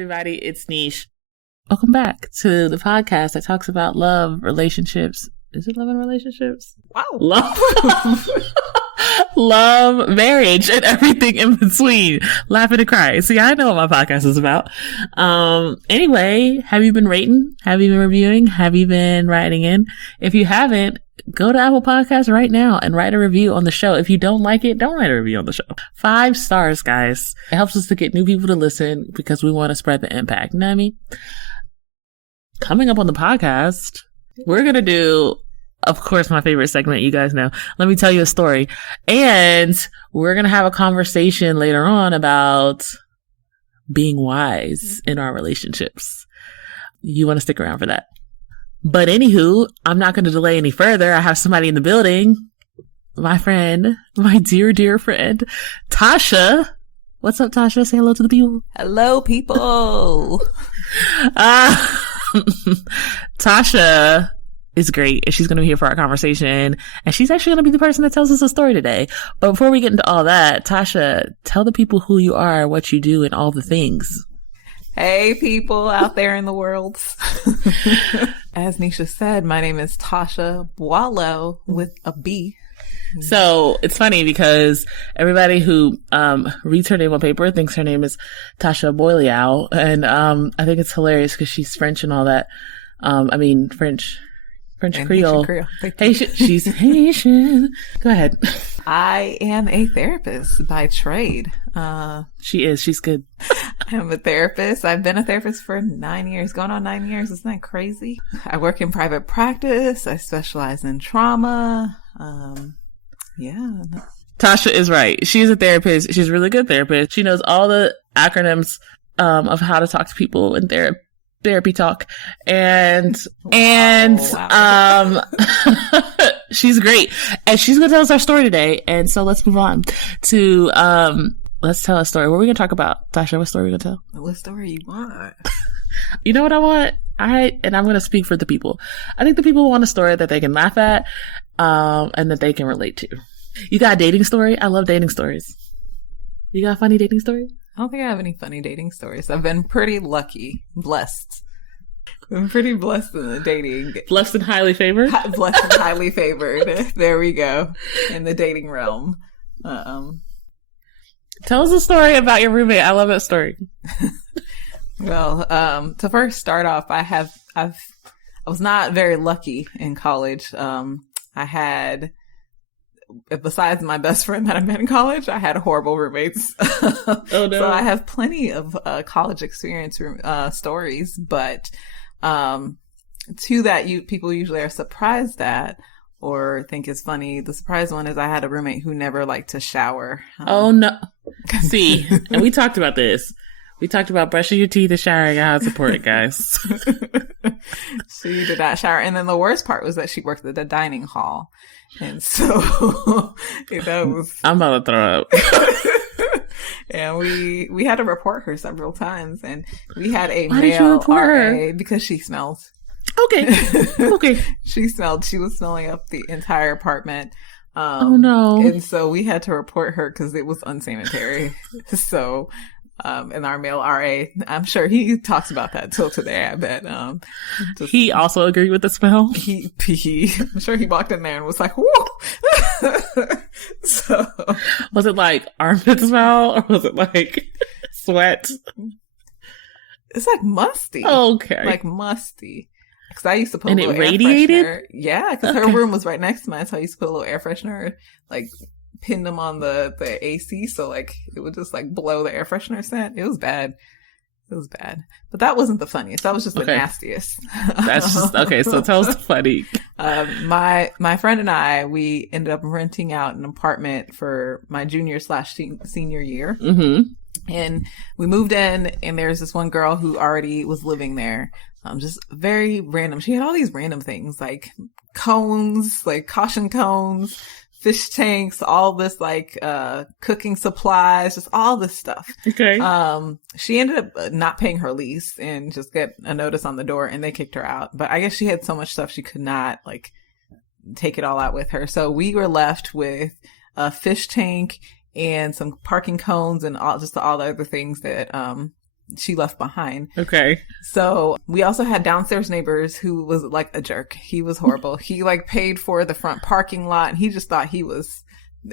everybody, it's Niche. Welcome back to the podcast that talks about love, relationships. Is it love and relationships? Wow. Love, marriage, and everything in between. Laughing and crying. See, I know what my podcast is about. Anyway, have you been rating? Have you been reviewing? Have you been writing in? If you haven't, go to Apple Podcasts right now and write a review on the show. If you don't like it, don't write a review on the show. 5 stars, guys. It helps us to get new people to listen because we want to spread the impact. You know what I mean? Coming up on the podcast, we're going to do, of course, my favorite segment, you guys know. Let me tell you a story. And we're going to have a conversation later on about being wise in our relationships. You want to stick around for that. But anywho, I'm not going to delay any further. I have somebody in the building. My friend, my dear, dear friend, Tasha. What's up, Tasha? Say hello to the people. Hello, people. Tasha is great, and she's going to be here for our conversation, and she's actually going to be the person that tells us a story today. But before we get into all that, Tasha, tell the people who you are, what you do, and all the things. Hey, people out there in the world. As Nisha said, my name is Tasha Boileau with a B. So it's funny because everybody who reads her name on paper thinks her name is Tasha Boileau, and I think it's hilarious because she's French and all that. French Creole. Haitian, she's Haitian. Go ahead. I am a therapist by trade. She is. She's good. I'm a therapist. I've been a therapist for 9 years, going on 9 years. Isn't that crazy? I work in private practice. I specialize in trauma. Yeah. Tasha is right. She's a therapist. She's a really good therapist. She knows all the acronyms of how to talk to people in therapy talk. And she's great. And she's going to tell us our story today. And so let's move on to, let's tell a story. What are we going to talk about? Tasha, what story are we going to tell? What story you want? You know what I want? And I'm going to speak for the people. I think the people want a story that they can laugh at, and that they can relate to. You got a dating story? I love dating stories. You got a funny dating story? I don't think I have any funny dating stories. I've been pretty lucky, blessed. I'm pretty blessed in the dating. Blessed and highly favored? Blessed and highly favored. There we go. In the dating realm. Tell us a story about your roommate. I love that story. Well, to first start off, I was not very lucky in college. I had, besides my best friend that I met in college, I had horrible roommates. Oh no! So I have plenty of college experience stories, but two that people usually are surprised at or think is funny. The surprise one is I had a roommate who never liked to shower. Oh no! See, and we talked about this. We talked about brushing your teeth and showering and how to support it, guys. She did not shower. And then the worst part was that she worked at the dining hall. And so, I'm about to throw up. And we had to report her several times. And we had a male RA because she smelled. Okay. She was smelling up the entire apartment. Oh no. And so we had to report her because it was unsanitary. So, and our male RA, I'm sure he talks about that till today, I bet. He also agreed with the smell? I'm sure he walked in there and was like, whoa! So, was it like armpit smell or was it like sweat? It's like musty. Okay. Like musty. Because I used to put and a little it radiated? air freshener. Yeah, because her room was right next to mine, so I used to put a little air freshener, like, pinned them on the AC, so like it would just like blow the air freshener scent. It was bad. But that wasn't the funniest. That was just the nastiest. That's just okay. So tell us the funny. My friend and I, we ended up renting out an apartment for my junior/senior year. Mm-hmm. And we moved in, and there's this one girl who already was living there. Just very random. She had all these random things like cones, like caution cones, fish tanks, all this like cooking supplies, just all this stuff. Okay. She ended up not paying her lease and just get a notice on the door, and they kicked her out. But I guess she had so much stuff she could not like take it all out with her. So we were left with a fish tank and some parking cones and all the other things that she left behind. Okay. So we also had downstairs neighbors who was like a jerk. He was horrible. He like paid for the front parking lot and he just thought he was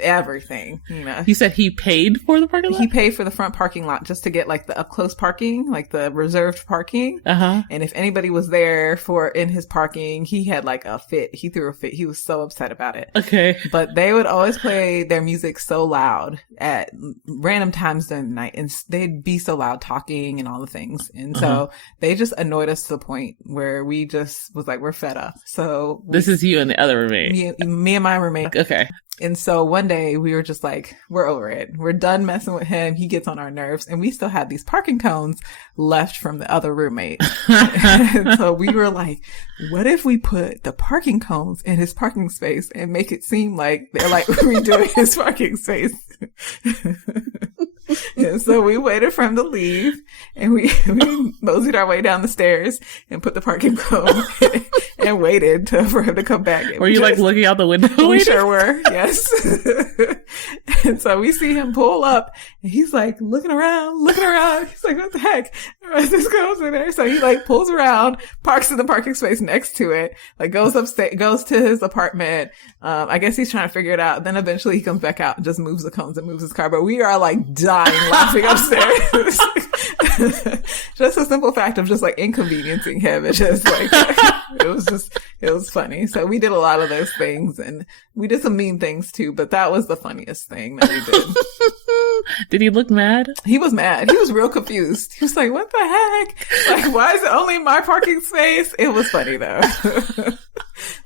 everything, you know. You said he paid for the parking lot? He paid for the front parking lot just to get like the up close parking, like the reserved parking. Uh-huh. And if anybody was there in his parking, he had like a fit. He threw a fit. He was so upset about it. Okay. But they would always play their music so loud at random times during the night, and they'd be so loud talking and all the things. And so they just annoyed us to the point where we just was like, we're fed up. So this is you and the other roommate. Me and my roommate. Okay. And so one day we were just like, we're over it. We're done messing with him. He gets on our nerves. And we still had these parking cones left from the other roommate. And so we were like, what if we put the parking cones in his parking space and make it seem like they're like redoing his parking space? And so we waited for him to leave, and we moseyed our way down the stairs and put the parking cone and waited for him to come back. And were you like looking out the window? We sure were, yes. And so we see him pull up, and he's like looking around. He's like, what the heck? This goes in there. So he like pulls around, parks in the parking space next to it, like goes upstairs, goes to his apartment. I guess he's trying to figure it out. Then eventually he comes back out and just moves the cones and moves his car. But we are like dying laughing upstairs. Just a simple fact of just like inconveniencing him. It's just like, it was funny. So we did a lot of those things, and we did some mean things too, but that was the funniest thing that we did. Did he look mad? He was mad. He was real confused. He was like, what the heck? Like, why is it only my parking space? It was funny though.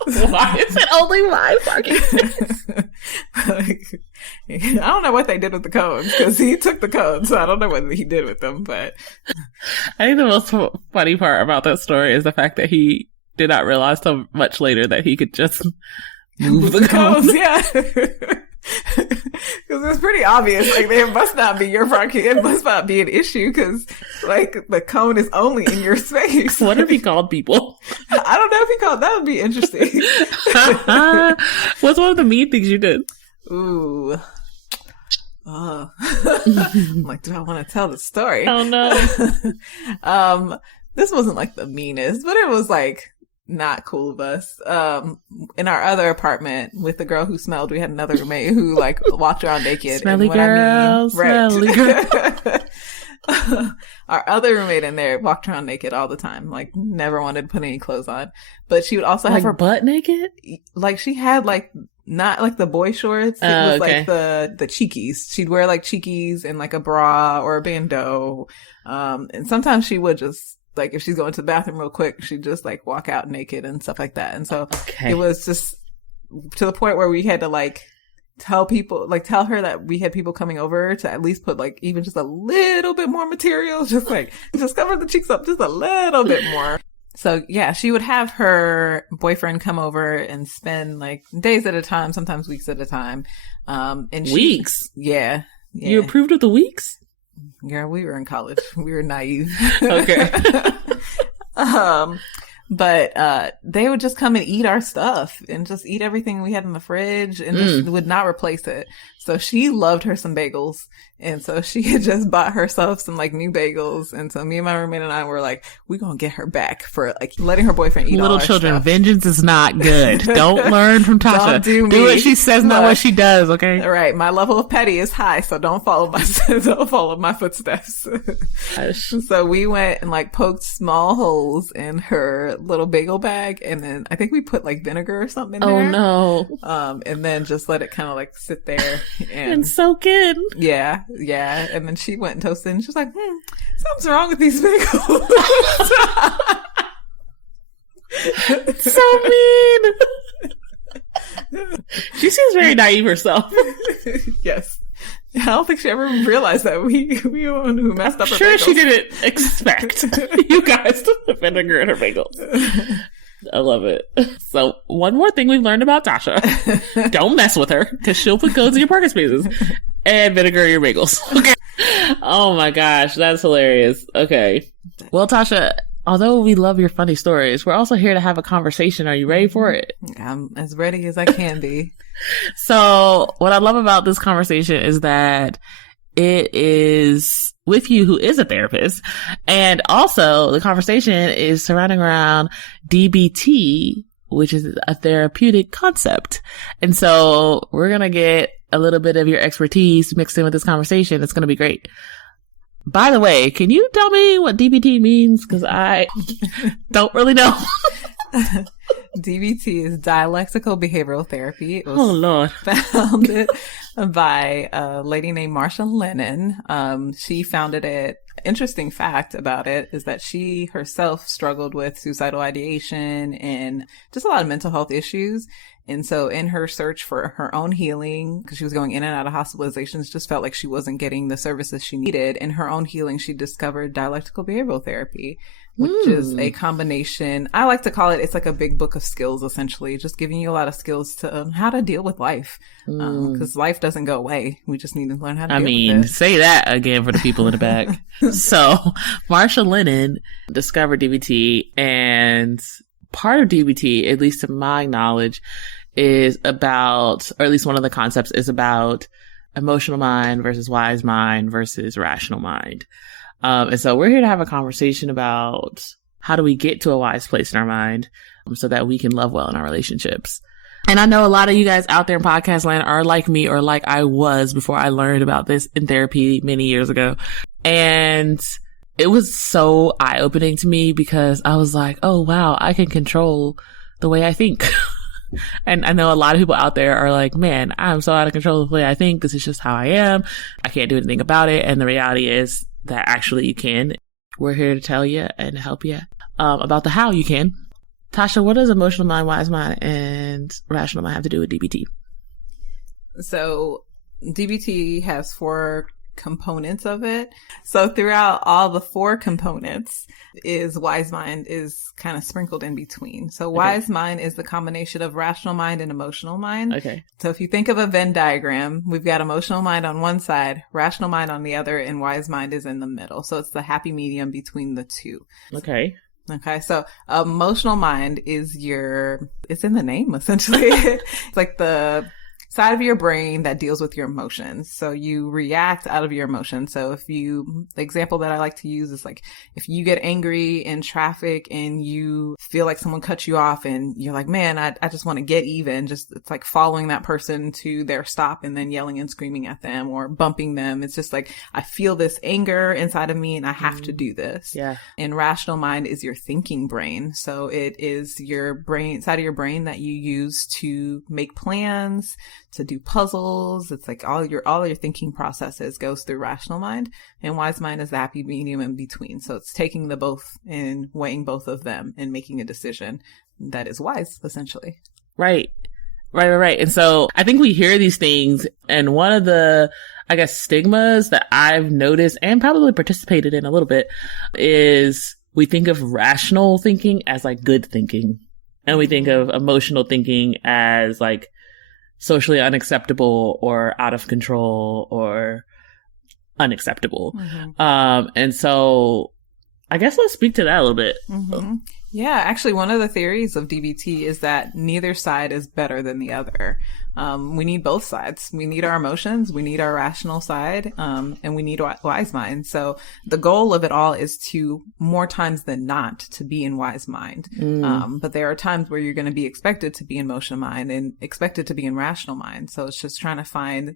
Why is it only my parking space? Like, I don't know what they did with the cones, because he took the cones, so I don't know what he did with them, but I think the most funny part about that story is the fact that he did not realize so much later that he could just move the cones. Yeah. Because it's pretty obvious, like, it must not be your parking. It must not be an issue, because, like, the cone is only in your space. What if he called people? I don't know if he called. That would be interesting. What's one of the mean things you did? Ooh. I'm like, do I want to tell the story? Oh, no. This wasn't, like, the meanest, but it was, like, not cool of us. In our other apartment with the girl who smelled, we had another roommate who like walked around naked. Smelly girl, smelly girl. Our other roommate in there walked around naked all the time, like never wanted to put any clothes on. But she would also like have her butt naked. Like she had like not like the boy shorts. It was like the cheekies. She'd wear like cheekies and like a bra or a bandeau. And sometimes she would just, like, if she's going to the bathroom real quick, she'd just, like, walk out naked and stuff like that. And so it was just to the point where we had to, like, tell her that we had people coming over to at least put, like, even just a little bit more material. Just, like, just cover the cheeks up just a little bit more. So, yeah, she would have her boyfriend come over and spend, like, days at a time, sometimes weeks at a time. And weeks? Yeah. You approved of the weeks? Girl, we were in college. We were naive. Okay. But they would just come and eat our stuff and just eat everything we had in the fridge and just would not replace it. So she loved her some bagels. And so she had just bought herself some like new bagels. And so me and my roommate and I were like, we're going to get her back for like letting her boyfriend eat little all our children. stuff. Vengeance is not good. Don't learn from Tasha. Do what she says, not what she does. Okay. All right. My level of petty is high. So don't follow my footsteps. So we went and like poked small holes in her little bagel bag. And then I think we put like vinegar or something in there. Oh no. And then just let it kind of like sit there and soak in. Yeah. Yeah. And then she went and toasted and she was like, something's wrong with these bagels. So mean. She seems very naive herself. Yes. I don't think she ever realized that we were who messed up her sure bagels. She didn't expect you guys to put vinegar in her bagels. I love it. So one more thing we've learned about Tasha. Don't mess with her because she'll put codes in your parking spaces and vinegar in your bagels. Okay. Oh my gosh. That's hilarious. Okay. Well, Tasha, although we love your funny stories, we're also here to have a conversation. Are you ready for it? I'm as ready as I can be. So what I love about this conversation is that we with you who is a therapist. And also the conversation is surrounding around DBT, which is a therapeutic concept. And so we're going to get a little bit of your expertise mixed in with this conversation. It's going to be great. By the way, can you tell me what DBT means? Because I don't really know. DBT is dialectical behavioral therapy. It was Lord. founded by a lady named Marsha Lennon. She founded it. Interesting fact about it is that she herself struggled with suicidal ideation and just a lot of mental health issues. And so in her search for her own healing, because she was going in and out of hospitalizations, just felt like she wasn't getting the services she needed. In her own healing, she discovered dialectical behavioral therapy, which is a combination. I like to call it, it's like a big book of skills, essentially, just giving you a lot of skills to how to deal with life. Because life doesn't go away. We just need to learn how to deal with it. Say that again for the people in the back. So Marsha Lennon discovered DBT, and part of DBT, at least to my knowledge, is about, or at least one of the concepts is about emotional mind versus wise mind versus rational mind. And so we're here to have a conversation about how do we get to a wise place in our mind so that we can love well in our relationships. And I know a lot of you guys out there in podcast land are like me or like I was before I learned about this in therapy many years ago. And it was so eye-opening to me because I was like, oh, wow, I can control the way I think. And I know a lot of people out there are like, man, I'm so out of control of the way I think. This is just how I am. I can't do anything about it. And the reality is that actually you can. We're here to tell you and help you about the how you can. Tasha, what does emotional mind, wise mind, and rational mind have to do with DBT? So DBT has 4 components of it. So throughout all the 4 components is wise mind is kind of sprinkled in between. So wise mind is the combination of rational mind and emotional mind. Okay. So if you think of a Venn diagram, we've got emotional mind on one side, rational mind on the other, and wise mind is in the middle. So it's the happy medium between the two. Okay. So emotional mind is it's in the name, essentially. It's like the side of your brain that deals with your emotions. So you react out of your emotions. So the example that I like to use is like, if you get angry in traffic and you feel like someone cut you off and you're like, man, I just want to get even. It's like following that person to their stop and then yelling and screaming at them or bumping them. It's just like, I feel this anger inside of me and I have to do this. Yeah. And rational mind is your thinking brain. So it is your brain, side of your brain that you use to make plans, to do puzzles. It's like all your thinking processes goes through rational mind, and wise mind is the happy medium in between. So it's taking the both and weighing both of them and making a decision that is wise, essentially. Right. And so I think we hear these things, and one of the, I guess, stigmas that I've noticed and probably participated in a little bit is we think of rational thinking as like good thinking, and we think of emotional thinking as like socially unacceptable or out of control or unacceptable. And so I guess let's speak to that a little bit. Yeah, actually, one of the theories of DBT is that neither side is better than the other. We need both sides. We need our emotions, we need our rational side, and we need wise mind. So the goal of it all is to, more times than not, to be in wise mind. But there are times where you're going to be expected to be in emotional mind and expected to be in rational mind. So it's just trying to find,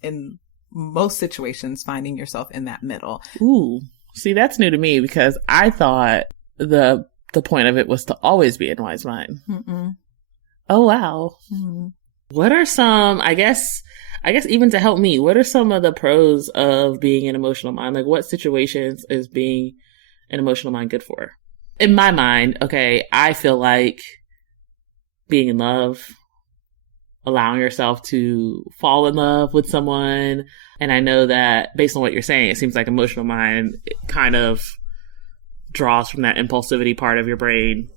in most situations, finding yourself in that middle. Ooh, see, that's new to me because I thought the point of it was to always be in wise mind. Oh, wow. What are some, I guess even to help me, what are some of the pros of being an emotional mind? Like, what situations is being an emotional mind good for? In my mind, okay, I feel like being in love, allowing yourself to fall in love with someone. And I know that based on what you're saying, it seems like emotional mind kind of draws from that impulsivity part of your brain.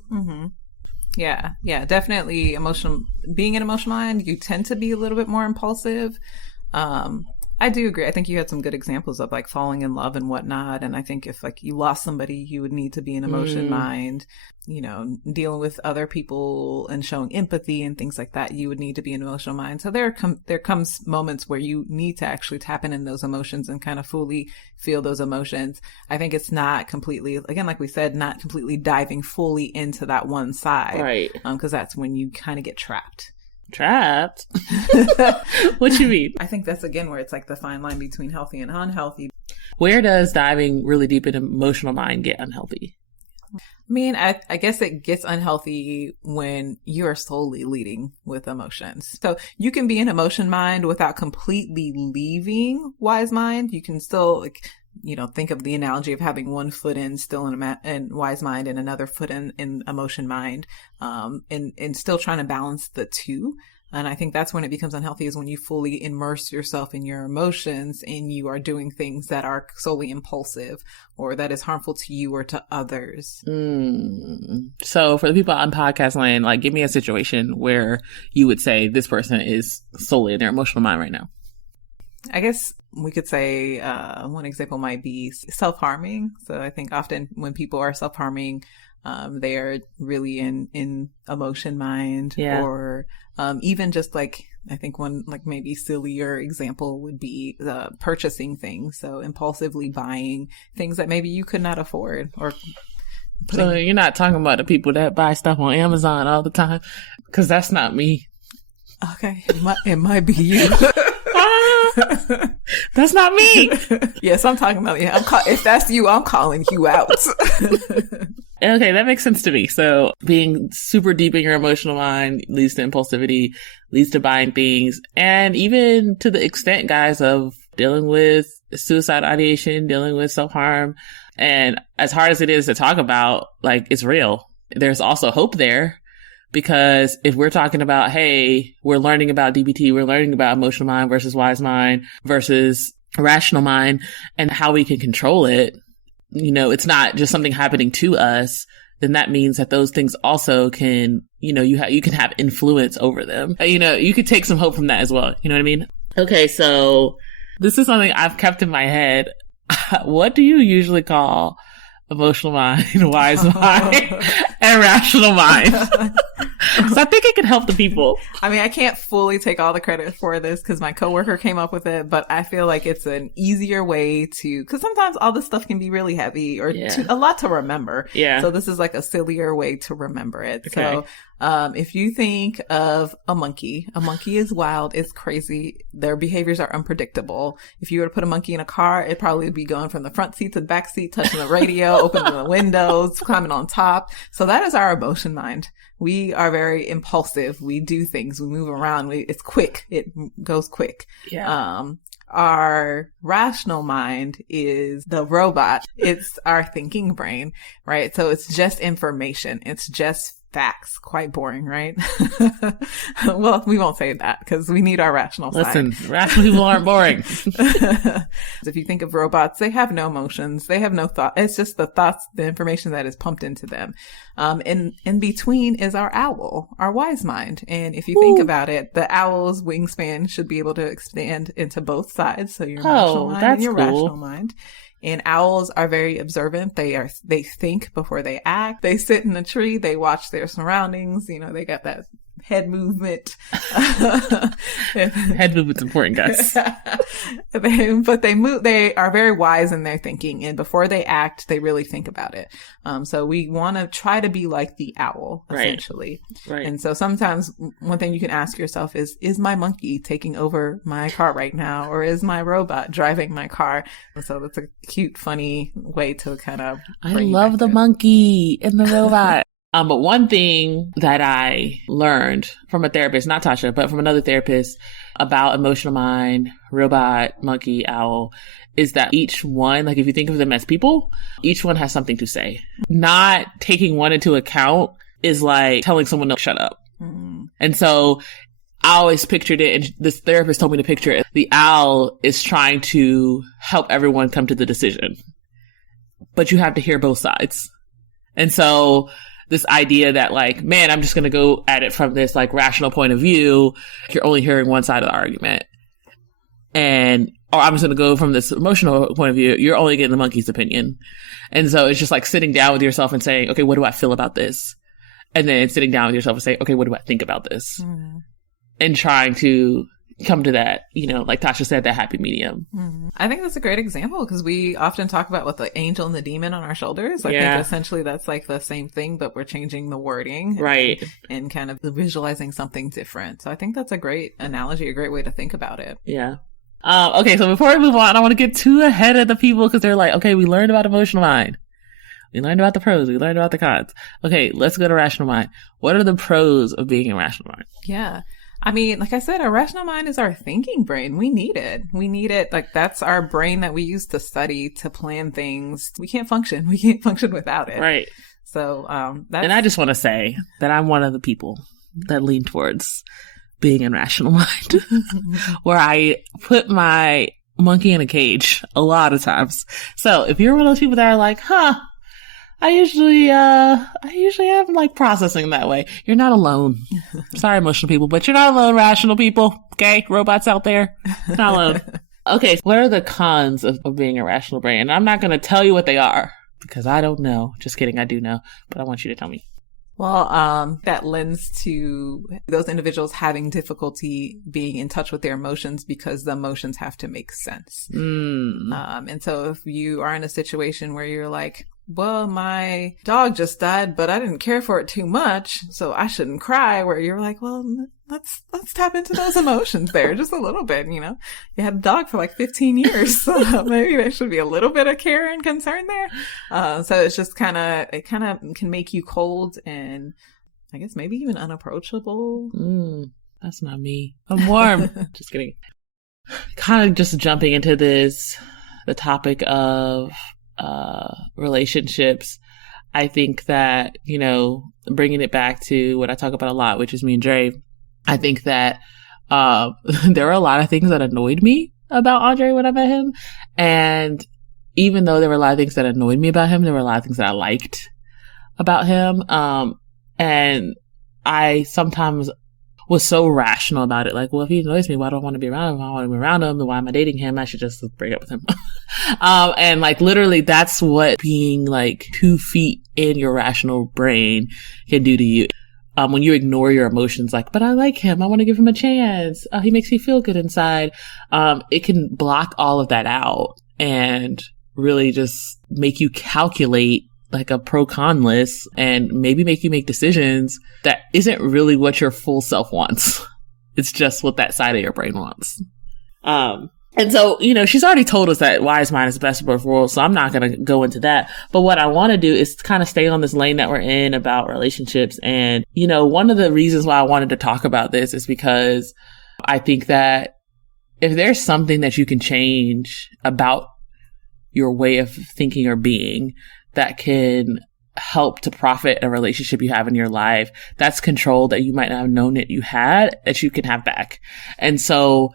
Yeah, being an emotional mind, you tend to be a little bit more impulsive. I I do agree. I think you had some good examples of like falling in love and whatnot. And I think if like you lost somebody, you would need to be an emotion mind, you know, dealing with other people and showing empathy and things like that. You would need to be an emotional mind. So there comes moments where you need to actually tap in those emotions and kind of fully feel those emotions. I think it's not completely, again, like we said, not completely diving fully into that one side. Right. Because that's when you kind of get trapped. Trapped? What you mean? I think that's again where it's like the fine line between healthy and unhealthy. Where does diving really deep into emotional mind get unhealthy? I mean, I guess it gets unhealthy when you're solely leading with emotions. So you can be in emotion mind without completely leaving wise mind. You can still, like, you know, think of the analogy of having one foot in still in wise mind and another foot in emotion mind, and still trying to balance the two. And I think that's when it becomes unhealthy, is when you fully immerse yourself in your emotions and you are doing things that are solely impulsive or that is harmful to you or to others. So for the people on podcast land, like, give me a situation where you would say this person is solely in their emotional mind right now. I guess we could say one example might be self-harming. So I think often when people are self-harming, they are really in emotion mind, or even just like, I think one like maybe sillier example would be purchasing things. So impulsively buying things that maybe you could not afford. Or so you're not talking about the people that buy stuff on Amazon all the time, because that's not me. Okay, it might be you. That's not me. Yes, I'm talking about you. If that's you, I'm calling you out. Okay, that makes sense to me. So being super deep in your emotional mind leads to impulsivity, leads to buying things, and even to the extent, guys, of dealing with suicide ideation, dealing with self-harm. And as hard as it is to talk about, like, it's real. There's also hope there. Because if we're talking about, hey, we're learning about DBT, we're learning about emotional mind versus wise mind versus rational mind and how we can control it, you know, it's not just something happening to us, then that means that those things also can, you know, you can have influence over them. You know, you could take some hope from that as well. You know what I mean? Okay, so this is something I've kept in my head. What do you usually call emotional mind, wise mind, and rational mind? So I think it can help the people. I mean, I can't fully take all the credit for this because my coworker came up with it, but I feel like it's an easier way to, because sometimes all this stuff can be really heavy or a lot to remember. Yeah. So this is like a sillier way to remember it. Okay. So if you think of a monkey is wild, it's crazy. Their behaviors are unpredictable. If you were to put a monkey in a car, it'd probably be going from the front seat to the back seat, touching the radio, opening the windows, climbing on top. So that is our emotion mind. We are very impulsive. We do things. We move around. It's quick. It goes quick. Yeah. Our rational mind is the robot. It's our thinking brain, right? So it's just information. It's just facts. Quite boring, right? Well, we won't say that because we need our rational side. Listen, rational people aren't boring. If you think of robots, they have no emotions. They have no thought. It's just the thoughts, the information that is pumped into them. In between is our owl, our wise mind. And if you think about it, the owl's wingspan should be able to expand into both sides. So your emotional mind and your rational mind. And owls are very observant. They think before they act. They sit in a tree. They watch their surroundings. You know, they got that head movement. Head movement's important, guys. But they are very wise in their thinking. And before they act, they really think about it. So we want to try to be like the owl, essentially. Right. And so sometimes one thing you can ask yourself is my monkey taking over my car right now? Or is my robot driving my car? And so that's a cute, funny way to kind of I love the monkey and the robot. But one thing that I learned from a therapist, not Tasha, but from another therapist about emotional mind, robot, monkey, owl, is that each one, like if you think of them as people, each one has something to say. Not taking one into account is like telling someone to shut up. And so I always pictured it, and this therapist told me to picture it. The owl is trying to help everyone come to the decision, but you have to hear both sides. And so this idea that like, man, I'm just going to go at it from this like rational point of view. You're only hearing one side of the argument. And or I'm just going to go from this emotional point of view, you're only getting the monkey's opinion. And so it's just like sitting down with yourself and saying, okay, what do I feel about this? And then sitting down with yourself and saying, okay, what do I think about this? Mm-hmm. And trying to come to that, you know, like Tasha said, that happy medium. Mm-hmm. I think that's a great example because we often talk about what the angel and the demon on our shoulders. I think essentially that's like the same thing, but we're changing the wording. Right. And kind of visualizing something different. So I think that's a great analogy, a great way to think about it. Yeah. Okay, so before we move on, I want to get too ahead of the people because they're like, okay, we learned about emotional mind. We learned about the pros. We learned about the cons. Okay, let's go to rational mind. What are the pros of being a rational mind? Yeah. I mean, like I said, our rational mind is our thinking brain. We need it. We need it. Like that's our brain that we use to study, to plan things. We can't function. We can't function without it. Right. So, and I just want to say that I'm one of the people that lean towards being in rational mind, where I put my monkey in a cage a lot of times. So if you're one of those people that are like, I usually am like processing that way. You're not alone. Sorry, emotional people, but you're not alone, rational people. Okay. Robots out there. Not alone. Okay. So what are the cons of being a rational brain? And I'm not going to tell you what they are because I don't know. Just kidding. I do know, but I want you to tell me. Well, that lends to those individuals having difficulty being in touch with their emotions because the emotions have to make sense. And so if you are in a situation where you're like, well, my dog just died, but I didn't care for it too much, so I shouldn't cry, where you're like, well, let's tap into those emotions there just a little bit, you know? You had a dog for like 15 years, so maybe there should be a little bit of care and concern there. So it's just it kind of can make you cold and I guess maybe even unapproachable. That's not me. I'm warm. Just kidding. Kind of just jumping into the topic of relationships. I think that, you know, bringing it back to what I talk about a lot, which is me and Dre, I think that there were a lot of things that annoyed me about Andre when I met him. And even though there were a lot of things that annoyed me about him, there were a lot of things that I liked about him. And I sometimes was so rational about it. Like, well, if he annoys me, why do I want to be around him? If I want to be around him, then why am I dating him? I should just break up with him. And like, literally, that's what being like 2 feet in your rational brain can do to you. When you ignore your emotions, like, but I like him. I want to give him a chance. He makes me feel good inside. It can block all of that out and really just make you calculate like a pro-con list and maybe make you make decisions that isn't really what your full self wants. It's just what that side of your brain wants. And so, you know, she's already told us that wise mind is the best of both worlds, so I'm not going to go into that. But what I want to do is kind of stay on this lane that we're in about relationships. And, you know, one of the reasons why I wanted to talk about this is because I think that if there's something that you can change about your way of thinking or being that can help to profit a relationship you have in your life, that's control that you might not have known that you had, that you can have back. And so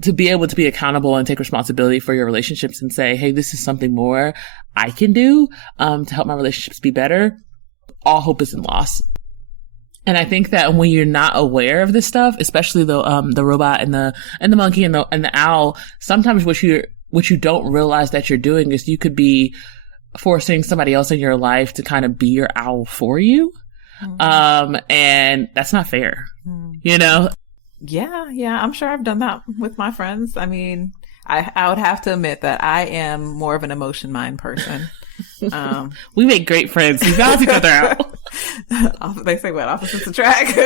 to be able to be accountable and take responsibility for your relationships and say, hey, this is something more I can do to help my relationships be better, all hope isn't lost. And I think that when you're not aware of this stuff, especially the robot and the monkey and the owl, sometimes what you don't realize that you're doing is you could be forcing somebody else in your life to kind of be your owl for you. Mm-hmm. And that's not fair, you know? Yeah. I'm sure I've done that with my friends. I mean, I would have to admit that I am more of an emotion mind person. We make great friends. We balance each other out. They say what? Opposites attract.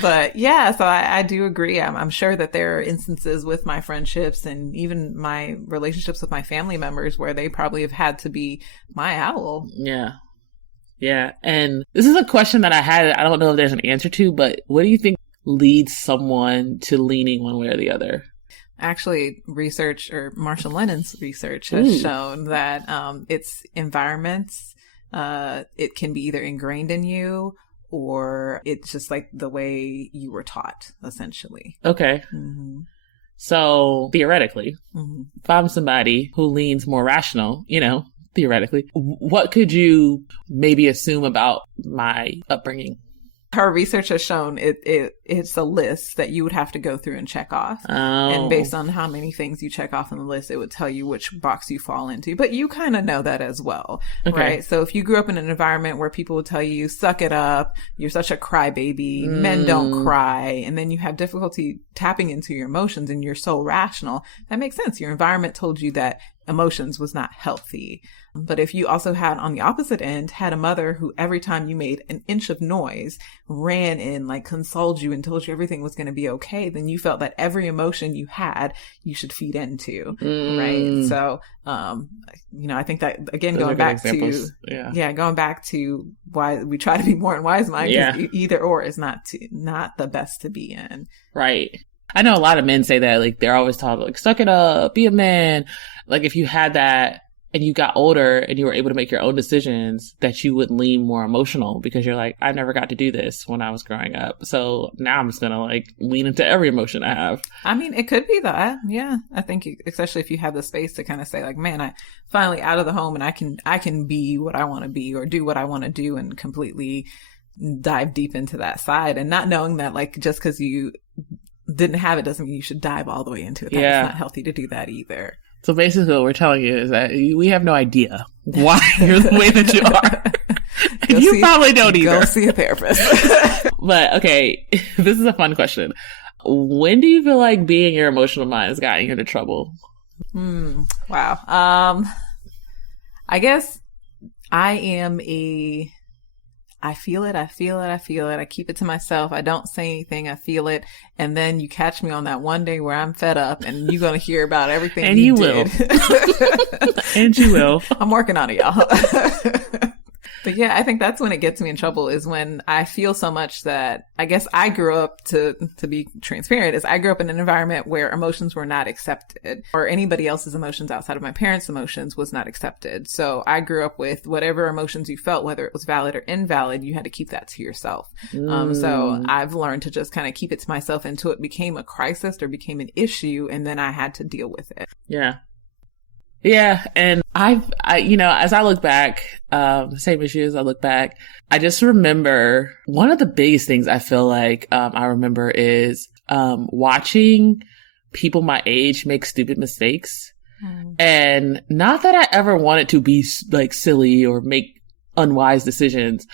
But yeah, so I do agree. I'm sure that there are instances with my friendships and even my relationships with my family members where they probably have had to be my owl. Yeah. And this is a question that I had. I don't know if there's an answer to, but what do you think leads someone to leaning one way or the other? Actually, research, or Marshall Lennon's research, has shown that it's environments. It can be either ingrained in you or it's just like the way you were taught, essentially. Okay. Mm-hmm. So theoretically, if I'm somebody who leans more rational, you know, theoretically, what could you maybe assume about my upbringing? Her research has shown it's a list that you would have to go through and check off. Oh. And based on how many things you check off on the list, it would tell you which box you fall into. But you kind of know that as well, right? So if you grew up in an environment where people would tell you, suck it up, you're such a crybaby, men don't cry, and then you have difficulty tapping into your emotions and you're so rational, that makes sense. Your environment told you that emotions was not healthy. But if you also had on the opposite end, had a mother who every time you made an inch of noise ran in, like consoled you and told you everything was going to be okay, then you felt that every emotion you had, you should feed into. Right. So, I think that again, going back to why we try to be more in wise mind, because either or is not the best to be in. Right. I know a lot of men say that, like, they're always taught, like, suck it up, be a man. Like, if you had that and you got older and you were able to make your own decisions, that you would lean more emotional because you're like, I never got to do this when I was growing up. So now I'm just going to, like, lean into every emotion I have. I mean, it could be that. Yeah. I think especially if you have the space to kind of say, like, man, I finally out of the home and I can be what I want to be or do what I want to do and completely dive deep into that side, and not knowing that, like, just because you didn't have it doesn't mean you should dive all the way into it. It's not healthy to do that either. So basically what we're telling you is that we have no idea why you're the way that you are. And you probably don't either. Go see a therapist. But okay, this is a fun question. When do you feel like being your emotional mind has gotten you into trouble? Wow. I guess I feel it. I keep it to myself. I don't say anything. I feel it. And then you catch me on that one day where I'm fed up and you're going to hear about everything and you will. And you will. I'm working on it, y'all. But yeah, I think that's when it gets me in trouble, is when I feel so much that, I guess I grew up, to be transparent, is I grew up in an environment where emotions were not accepted, or anybody else's emotions outside of my parents' emotions was not accepted. So I grew up with whatever emotions you felt, whether it was valid or invalid, you had to keep that to yourself. So I've learned to just kind of keep it to myself until it became a crisis or became an issue, and then I had to deal with it. Yeah. Yeah. And I as I look back, same issue as I look back, I just remember one of the biggest things I feel like, I remember is, watching people my age make stupid mistakes. And not that I ever wanted to be like silly or make unwise decisions,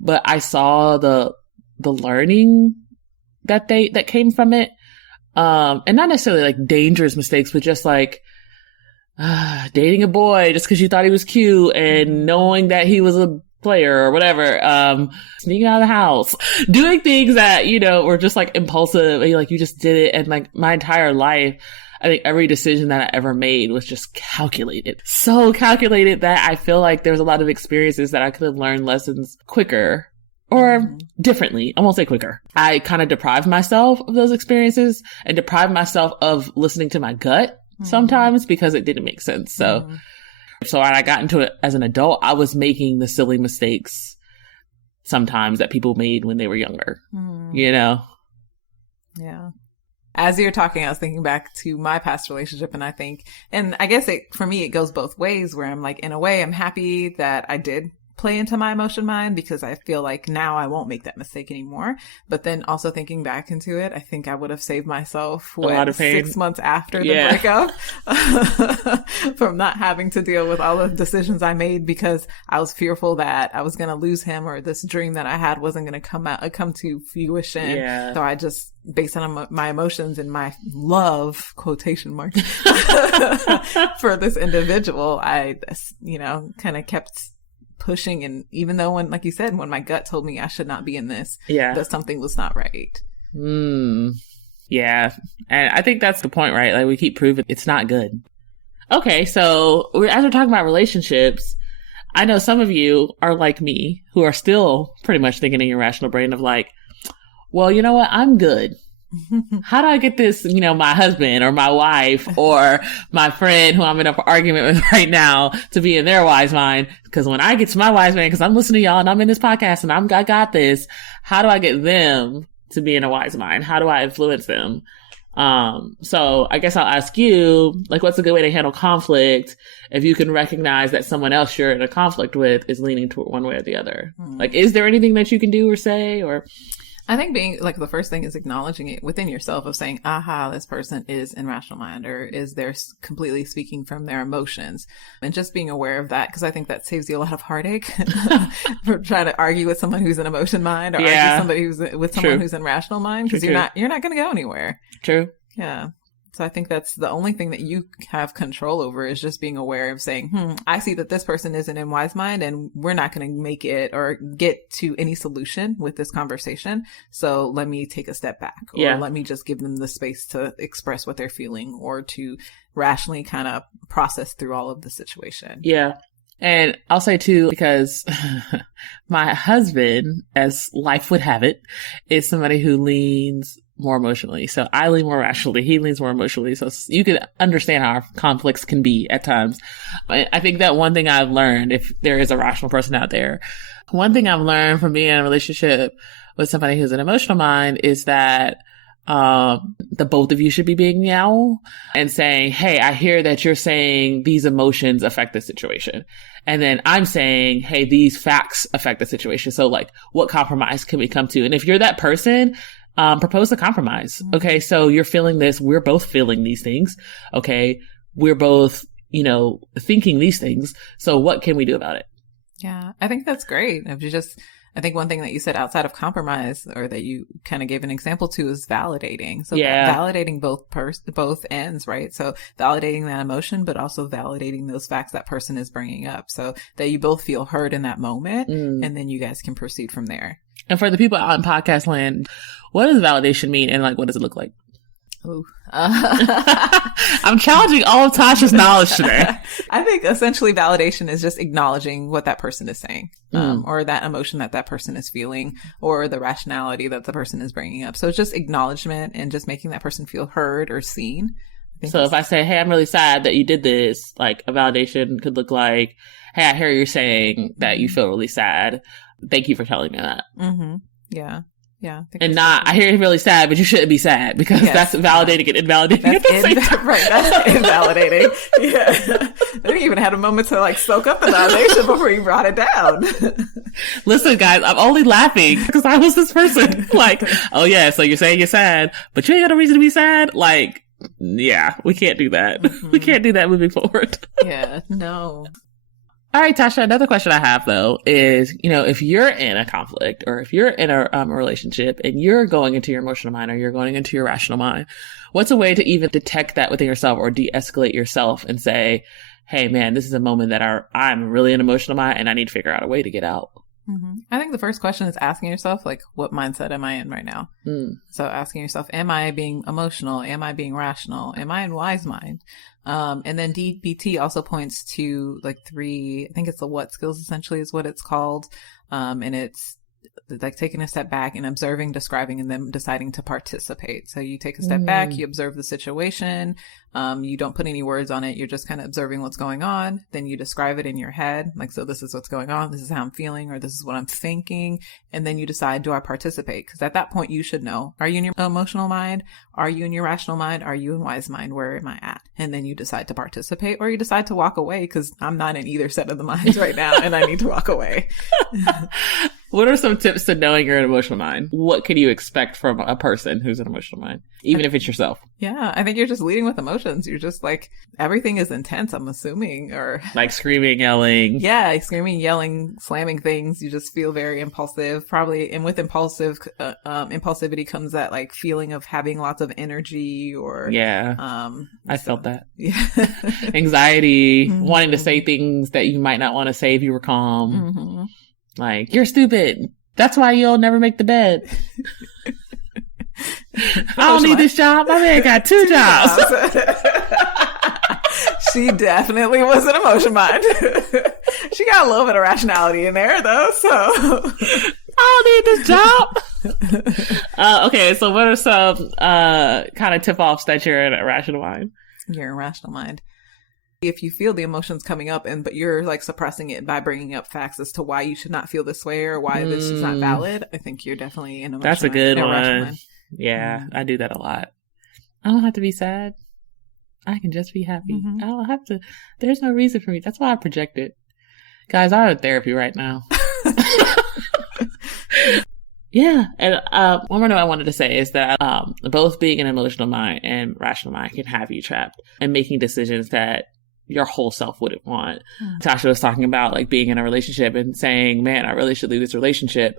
but I saw the learning that came from it. And not necessarily like dangerous mistakes, but just like, dating a boy just because you thought he was cute and knowing that he was a player or whatever, sneaking out of the house, doing things that, were just like impulsive, and like you just did it. And like my entire life, I think every decision that I ever made was just calculated. So calculated that I feel like there's a lot of experiences that I could have learned lessons quicker or differently. I won't say quicker. I kind of deprived myself of those experiences and deprived myself of listening to my gut sometimes because it didn't make sense. So when I got into it as an adult, I was making the silly mistakes sometimes that people made when they were younger, Yeah. As you're talking, I was thinking back to my past relationship, and I guess for me, it goes both ways, where I'm like, in a way, I'm happy that I did play into my emotion mind, because I feel like now I won't make that mistake anymore. But then also thinking back into it, I think I would have saved myself a lot of pain. 6 months after the breakup from not having to deal with all the decisions I made, because I was fearful that I was going to lose him, or this dream that I had wasn't going to come to fruition. Yeah. So I just, based on my emotions and my love, quotation marks, for this individual, I, kind of kept pushing. And even though when my gut told me I should not be in this, that something was not right. Yeah. And I think that's the point, right? Like, we keep proving it's not good. Okay. So as we're talking about relationships, I know some of you are like me, who are still pretty much thinking in your rational brain of like, well, you know what? I'm good. How do I get this, my husband or my wife or my friend who I'm in an argument with right now to be in their wise mind? Because when I get to my wise mind, because I'm listening to y'all and I'm in this podcast and I got this, how do I get them to be in a wise mind? How do I influence them? So I guess I'll ask you, like, what's a good way to handle conflict if you can recognize that someone else you're in a conflict with is leaning toward one way or the other? Like, is there anything that you can do or say, or? I think being like the first thing is acknowledging it within yourself of saying, aha, this person is in rational mind, or is they're completely speaking from their emotions, and just being aware of that. Cause I think that saves you a lot of heartache for trying to argue with someone who's in emotion mind, or argue somebody who's with someone who's in rational mind. Cause you're not going to go anywhere. True. Yeah. So I think that's the only thing that you have control over, is just being aware of saying, I see that this person isn't in wise mind, and we're not going to make it or get to any solution with this conversation. So let me take a step back, or let me just give them the space to express what they're feeling, or to rationally kind of process through all of the situation. Yeah. And I'll say too, because my husband, as life would have it, is somebody who leans more emotionally. So I lean more rationally. He leans more emotionally. So you can understand how our conflicts can be at times. I think that one thing I've learned, if there is a rational person out there, one thing I've learned from being in a relationship with somebody who's an emotional mind is that the both of you should be being meow and saying, hey, I hear that you're saying these emotions affect the situation. And then I'm saying, hey, these facts affect the situation. So like, what compromise can we come to? And if you're that person, propose a compromise. Okay. So you're feeling this. We're both feeling these things. Okay. We're both, thinking these things. So what can we do about it? Yeah. I think that's great. I think one thing that you said outside of compromise, or that you kind of gave an example to, is validating. So validating both ends, right? So validating that emotion, but also validating those facts that person is bringing up, so that you both feel heard in that moment, and then you guys can proceed from there. And for the people out in podcast land, what does validation mean, and like, what does it look like? Ooh. I'm challenging all of Tasha's knowledge today. I think essentially validation is just acknowledging what that person is saying, or that emotion that person is feeling, or the rationality that the person is bringing up. So it's just acknowledgement and just making that person feel heard or seen. So if I say, hey, I'm really sad that you did this, like a validation could look like, hey, I hear you're saying that you feel really sad. Thank you for telling me that. Mm-hmm. Yeah. Yeah. And not, I hear you're really sad, but you shouldn't be sad, because that's validating and invalidating at the same time. Right. That's invalidating. Yeah. I didn't even have a moment to like soak up the validation before you brought it down. Listen, guys, I'm only laughing because I was this person. Like, oh yeah, so you're saying you're sad, but you ain't got no reason to be sad. Like, yeah, we can't do that. Mm-hmm. We can't do that moving forward. Yeah. No. All right, Tasha, another question I have, though, is, if you're in a conflict, or if you're in a relationship and you're going into your emotional mind, or you're going into your rational mind, what's a way to even detect that within yourself, or de-escalate yourself and say, hey, man, this is a moment that I'm really in emotional mind and I need to figure out a way to get out? Mm-hmm. I think the first question is asking yourself, like, what mindset am I in right now? So asking yourself, am I being emotional? Am I being rational? Am I in wise mind? And then DBT also points to like 3, I think it's the what skills essentially is what it's called. And it's like taking a step back and observing, describing, and then deciding to participate. So you take a step back, you observe the situation. You don't put any words on it. You're just kind of observing what's going on. Then you describe it in your head. Like, so this is what's going on. This is how I'm feeling, or this is what I'm thinking. And then you decide, do I participate? Because at that point you should know, are you in your emotional mind? Are you in your rational mind? Are you in wise mind? Where am I at? And then you decide to participate, or you decide to walk away, because I'm not in either set of the minds right now and I need to walk away. What are some tips to knowing you're an emotional mind? What can you expect from a person who's an emotional mind, even if it's yourself? Yeah, I think you're just leading with emotions. You're just like, everything is intense, I'm assuming, or like screaming, yelling. Yeah, screaming, yelling, slamming things. You just feel very impulsive, probably. And with impulsivity comes that like feeling of having lots of energy, or I felt that. Yeah, anxiety, wanting to say things that you might not want to say if you were calm. Like, you're stupid. That's why you'll never make the bed. I don't need this job. My man got 2 jobs. She definitely was an emotion mind. She got a little bit of rationality in there, though, so. I don't need this job. Okay, so what are some kind of tip-offs that you're in a rational mind? You're in a rational mind. If you feel the emotions coming up, but you're like suppressing it by bringing up facts as to why you should not feel this way, or why this is not valid, I think you're definitely in emotional. That's a good one. Yeah, I do that a lot. I don't have to be sad. I can just be happy. I don't have to. There's no reason for me. That's why I project it. Guys, I'm in therapy right now. Yeah. And one more note I wanted to say is that both being an emotional mind and rational mind can have you trapped and making decisions that your whole self wouldn't want. Tasha was talking about like being in a relationship and saying, man, I really should leave this relationship.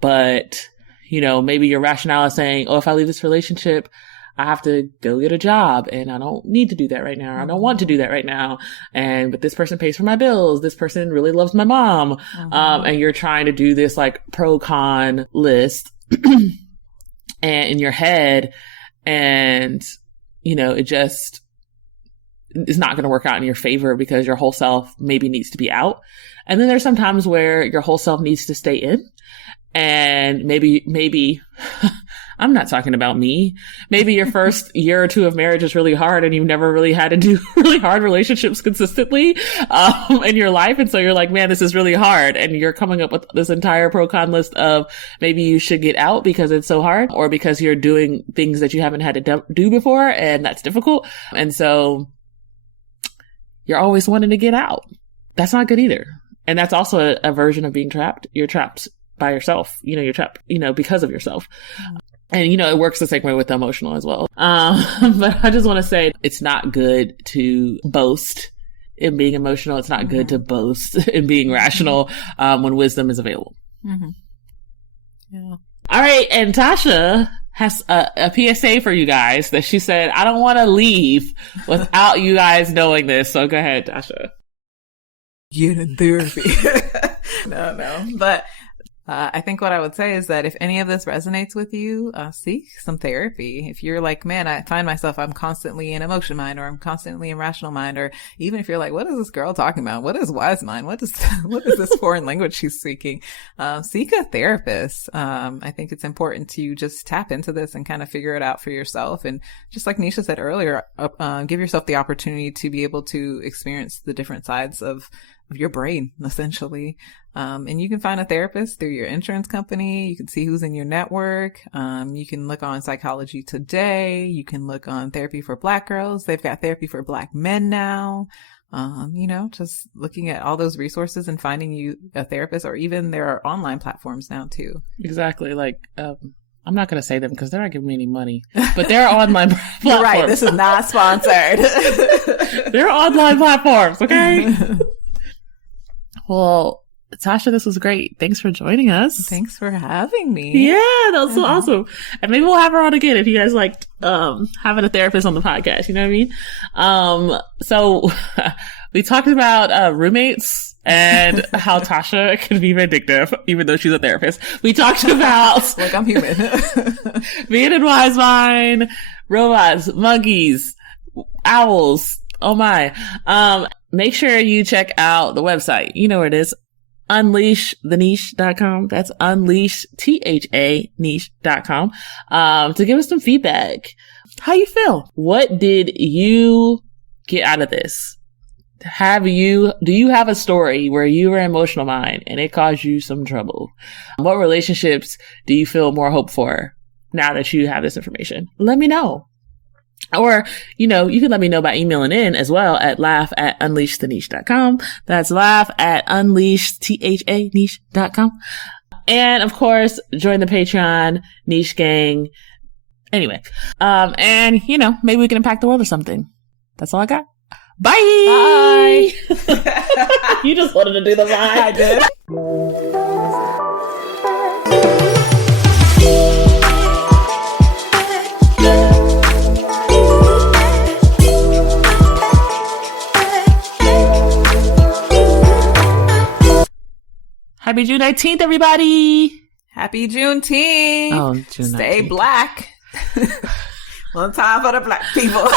But, you know, maybe your rationale is saying, oh, if I leave this relationship, I have to go get a job and I don't need to do that right now. I don't want to do that right now. But this person pays for my bills. This person really loves my mom. And you're trying to do this like pro con list and in your head. And, you know, it just is not going to work out in your favor because your whole self maybe needs to be out. And then there's some times where your whole self needs to stay in. And maybe I'm not talking about me. Maybe your first year or two of marriage is really hard and you've never really had to do really hard relationships consistently, in your life. And so you're like, man, this is really hard. And you're coming up with this entire pro con list of maybe you should get out because it's so hard or because you're doing things that you haven't had to do before. And that's difficult. And so you're always wanting to get out. That's not good either. And that's also a version of being trapped. You're trapped by yourself. You know, you're trapped, you know, because of yourself. And, you know, it works the same way with the emotional as well. But I just want to say it's not good to boast in being emotional. It's not good to boast in being rational, when wisdom is available. Yeah. All right. And Tasha has a PSA for you guys that she said, I don't want to leave without you guys knowing this. So go ahead, Tasha. Get in therapy. No. But I think what I would say is that if any of this resonates with you, seek some therapy. If you're like, man, I find myself, I'm constantly in emotion mind or I'm constantly in rational mind, or even if you're like, what is this girl talking about? What is wise mind? What is this foreign language she's speaking? Seek a therapist. I think it's important to just tap into this and kind of figure it out for yourself. And just like Nisha said earlier, give yourself the opportunity to be able to experience the different sides of your brain, essentially. And you can find a therapist through your insurance company. You can see who's in your network. You can look on Psychology Today. You can look on Therapy for Black Girls. They've got Therapy for Black Men now. You know, just looking at all those resources and finding you a therapist, or even there are online platforms now too. Exactly. Like, I'm not going to say them because they're not giving me any money, but they're online platforms. You're right. This is not sponsored. They're online platforms. Okay. Well, Tasha, this was great. Thanks for joining us. Thanks for having me. Yeah, that was so awesome. And maybe we'll have her on again if you guys like having a therapist on the podcast. You know what I mean? So we talked about roommates and how Tasha can be vindictive, even though she's a therapist. We talked about like I'm human. being in wise mind, robots, monkeys, owls. Oh my. Make sure you check out the website. You know where it is. unleashthe-niche.com. That's unleashtha-niche.com. To give us some feedback. How you feel? What did you get out of this? Do you have a story where you were emotional mind and it caused you some trouble? What relationships do you feel more hope for now that you have this information? Let me know. Or, you know, you can let me know by emailing in as well at laugh@unleashthe-niche.com. That's laugh@unleashtha-niche.com. And of course, join the Patreon Niche Gang. Anyway, and you know, maybe we can impact the world or something. That's all I got. Bye. You just wanted to do the bye. I did. Happy June 19th, everybody. Happy Juneteenth. Oh, June 19th. Stay black. One time for the black people.